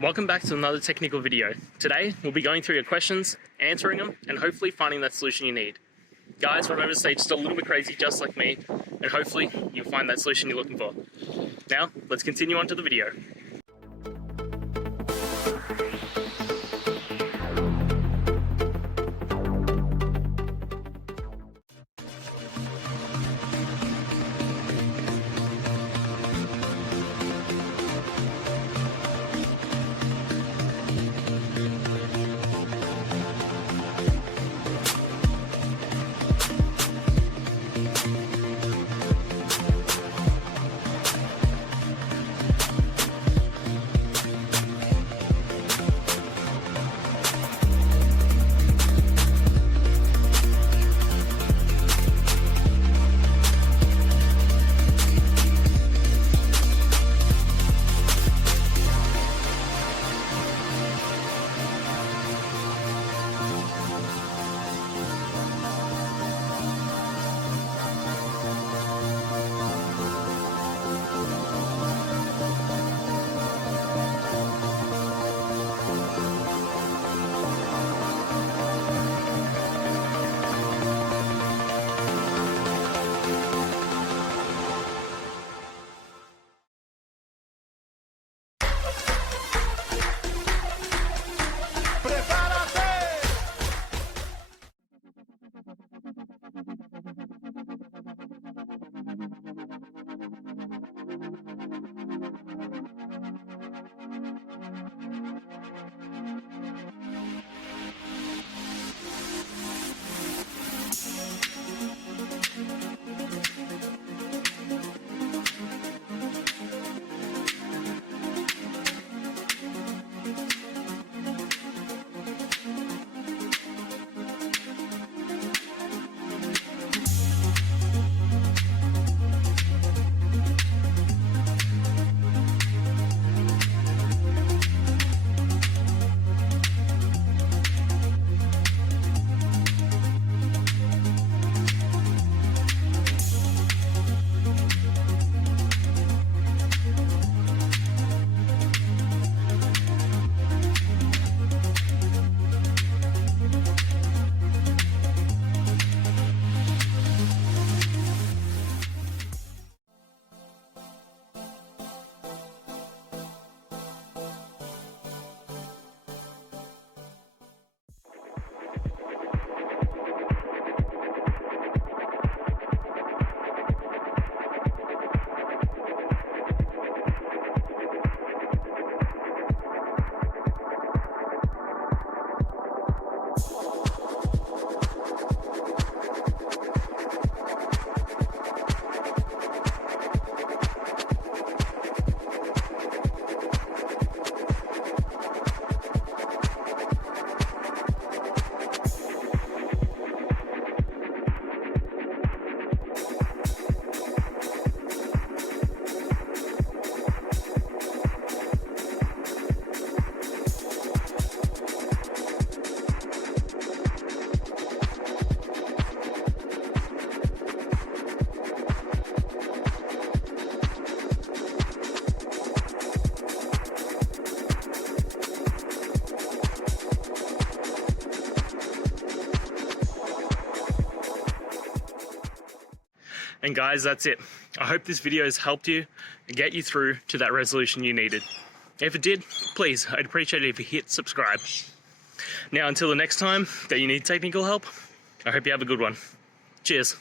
Welcome back to another technical video. Today, we'll be going through your questions, answering them, and hopefully finding that solution you need. Guys, remember to stay just a little bit crazy just like me, and hopefully you'll find that solution you're looking for. Now, let's continue on to the video. And guys, that's it. I hope this video has helped you and get you through to that resolution you needed. If it did, please, I'd appreciate it if you hit subscribe. Now, until the next time that you need technical help, I hope you have a good one. Cheers.